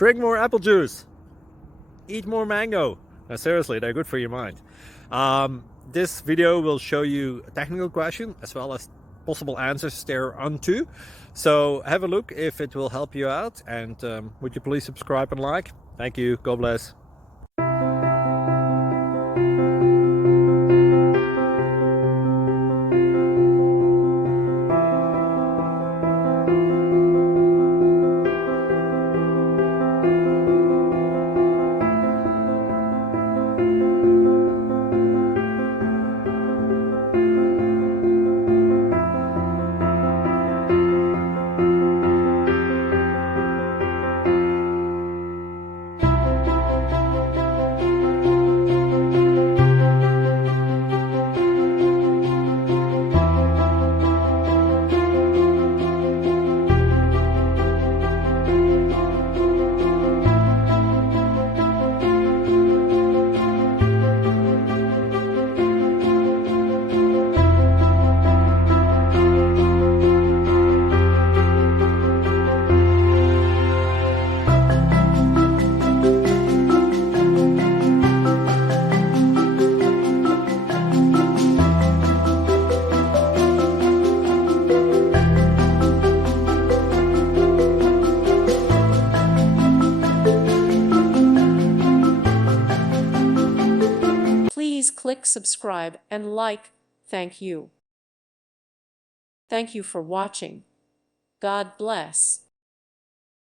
Drink more apple juice. Eat more mango. Now, seriously, they're good for your mind. This video will show you a technical question as well as possible answers thereunto. So have a look if it will help you out, and would you please subscribe and like? Thank you. God bless. Please click subscribe and like. Thank you. Thank you for watching. God bless.